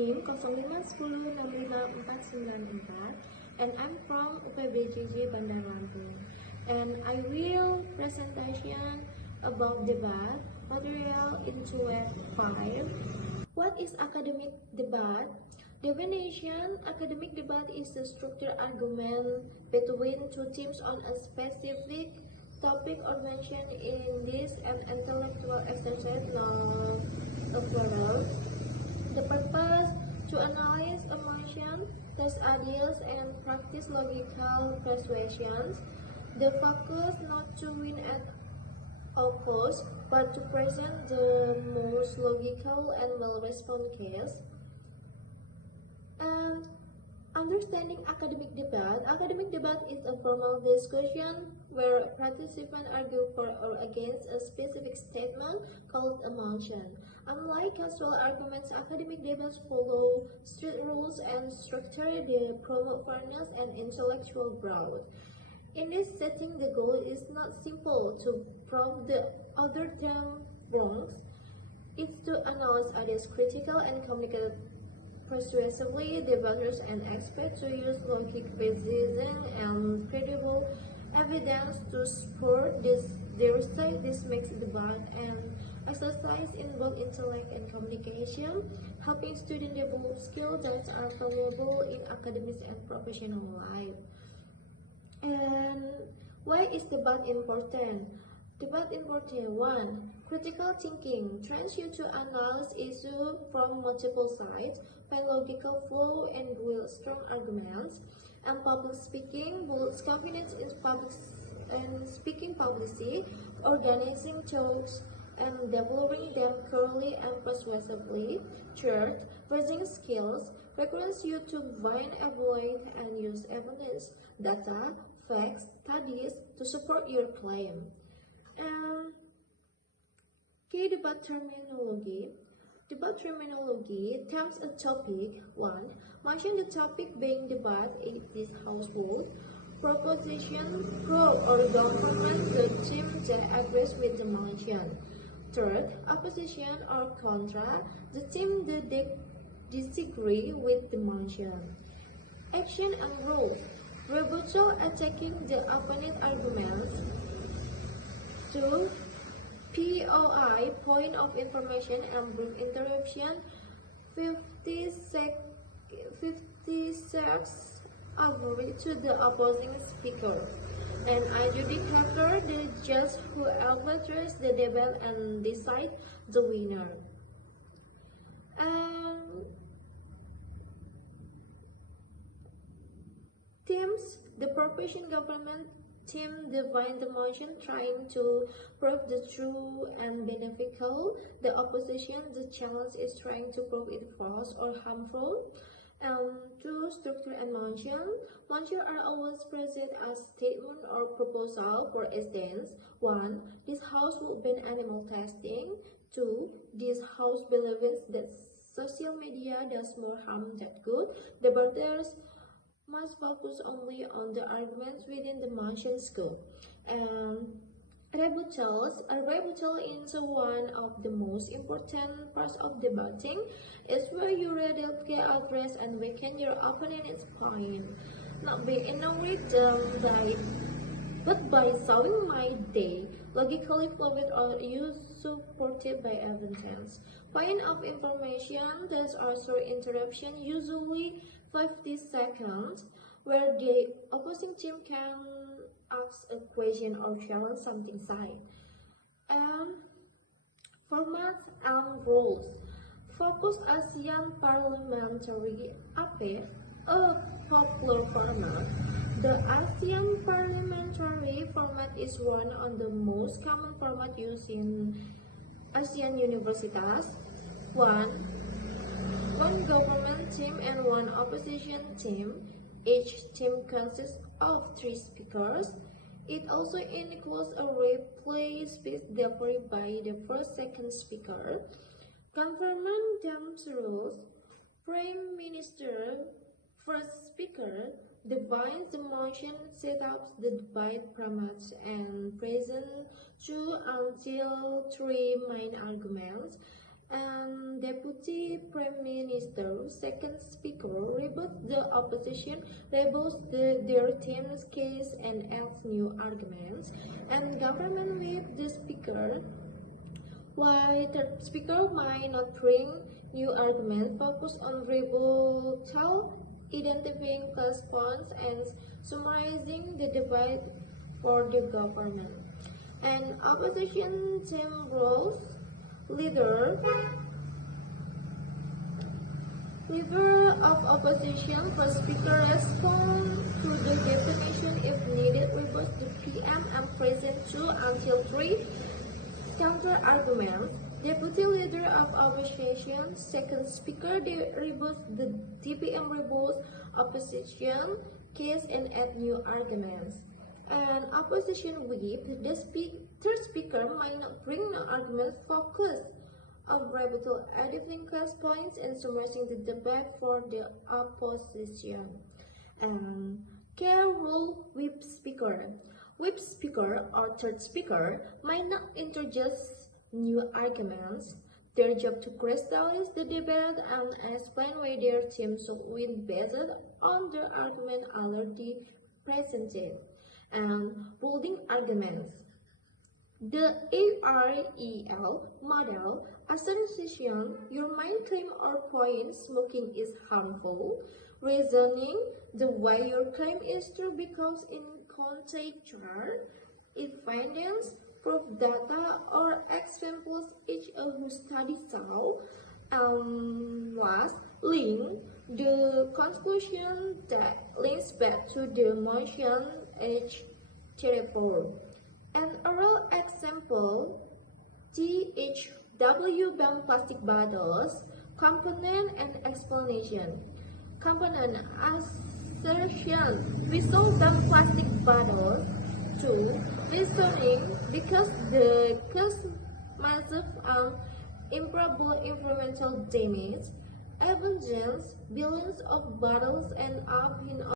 NIM 051106544 and I'm from UPBJJ Bandar Lampung. And I will presentation about debat material in web 5. What is academic debate? Definition: academic debate is a structured argument between two teams on a specific topic or mentioned in this an intellectual exercise, not a plural. The purpose: to analyze emotion, test ideas, and practice logical persuasions. The focus: not to win at all costs, but to present the most logical and well-responded case. And understanding academic debate. Academic debate is a formal discussion where participants argue for or against a specific statement called a motion. Unlike casual arguments, academic debates follow strict rules and structure. They promote fairness and intellectual growth. In this setting, the goal is not simple to prove the other term wrong. It's to analyze ideas critically and communicate persuasively. Debaters and experts to use logic, reasoning, and credible evidence to support this. They say this makes debate and exercise in both intellect and communication, helping students develop skills that are valuable in academic and professional life. And why is debate important? Debate important. 1. Critical thinking trains you to analyze issues from multiple sides, find logical flow, and build strong arguments. And public speaking builds confidence in public and speaking publicly, organizing talks, and developing them clearly and persuasively. Third, raising skills requires you to find, avoid, and use evidence, data, facts, studies to support your claim. And key debate terminology. Debate terminology terms a topic. 1. Mention the topic being debated in this household. Proposition: pro or government, the team that agrees with the motion. Third, opposition or contra, the team that disagree with the motion. Action and rules: rebuttal, attacking the opponent arguments. 2. POI, point of information and brief interruption. 50 seconds average to the opposing speaker. And adjudicator, the judge who arbitrates the debate and decide the winner. And teams: the profession government team define the motion, trying to prove the true and beneficial. The opposition, the challenge, is trying to prove it false or harmful. 2. Structure and motion. Motion are always present as statement or proposal. For instance, 1. This house will ban animal testing. 2. This house believes that social media does more harm than good. Debaters must focus only on the arguments within the motion scope. And rebuttals. A rebuttal is one of the most important parts of debating. It's where you readily address and weaken your opponent's point, not by ignoring them, but by showing why they logically flawed or you supported by evidence. Point of information: there's also interruption, usually 50 seconds, where the opposing team can ask a question or challenge something said. Formats and rules. Focus ASEAN Parliamentary Affair, a popular format. The ASEAN Parliamentary format is one of the most common formats used in ASEAN universities. 1 government team and 1 opposition team. Each team consists of 3 speakers. It also includes a replay speech delivered by the first second speaker. Government terms rules. Prime Minister, first speaker, defines the motion, set up the debate formats, and presents 2 until 3 main arguments. And Deputy Prime Minister, second speaker, rebut the opposition, rebels their team's case and adds new arguments. And government whip the speaker, while third speaker might not bring new arguments, focus on rebuttal, identifying plus points, and summarizing the debate for the government. And opposition team roles, leader of opposition, first speaker respond to the definition if needed, rebut the PM and present 2 until 3 counter arguments. Deputy leader of opposition, second speaker, rebuts the DPM rebuts opposition case and add new arguments. And opposition whip, the third speaker might not bring no arguments, focus on rebuttal, identifying plus points and summarizing the debate for the opposition. And care rule whip speaker. Whip speaker or third speaker might not introduce new arguments. Their job to crystallize the debate and explain why their team should win based on the argument already presented. And holding arguments. The AREL model assertion your main claim or point smoking is harmful, reasoning the way your claim is true becomes incontestable if findings, proof, data, or examples each who study saw. Last, link the conclusion that links back to the motion H34. An oral example, THW bank plastic bottles, component and explanation. Component assertion, we sold them plastic bottles. 2. Reasoning, because the cause massive and improbable environmental damage. Evidence, billions of bottles end up in